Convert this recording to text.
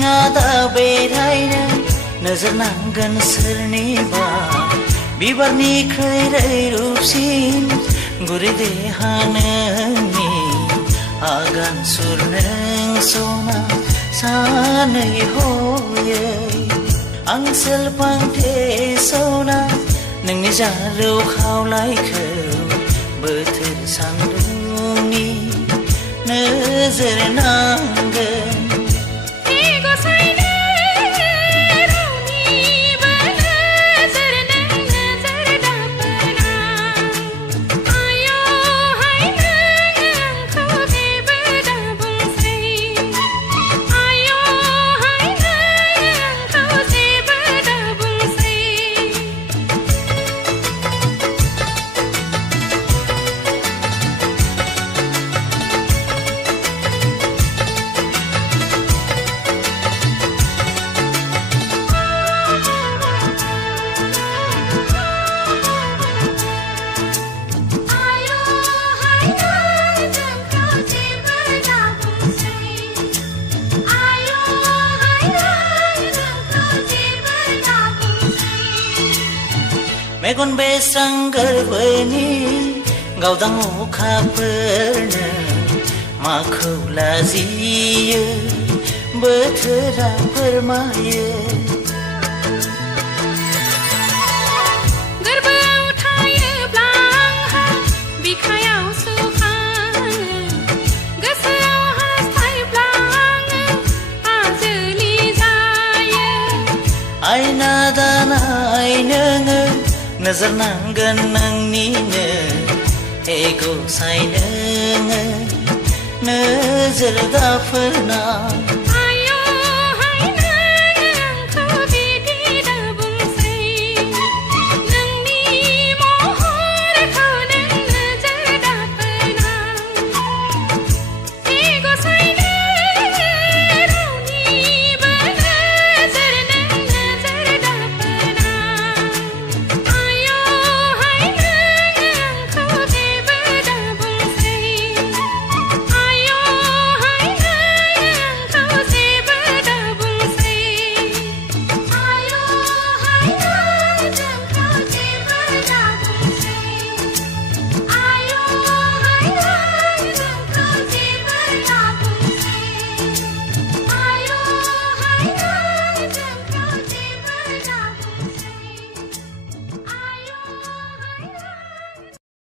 ngada bedaina nozar nanggan soरनिबा बिबारनि खैरै रूपसिन गुरै देहा नोंनि आगान सुर नों सना सानै हयै आं सेलफांथे सना नोंनि जारौ खावलायखौ बोथोर सान्दुंनि नोजोर नांगोन मेगन बेस्रां गोरबोनि गावदां अखाफोरनो माखौ लाजियो बोथोरा फोरमायो गोरबोआव थायोब्ला आंहा बिखायाव सुखाङो गोसोआव हास्थायब्ला आङो आजोलि जायो आयना दानाय नोङो नजर नांगोन नोंनिनो एगो साय नोङो नोजोर दाफोरना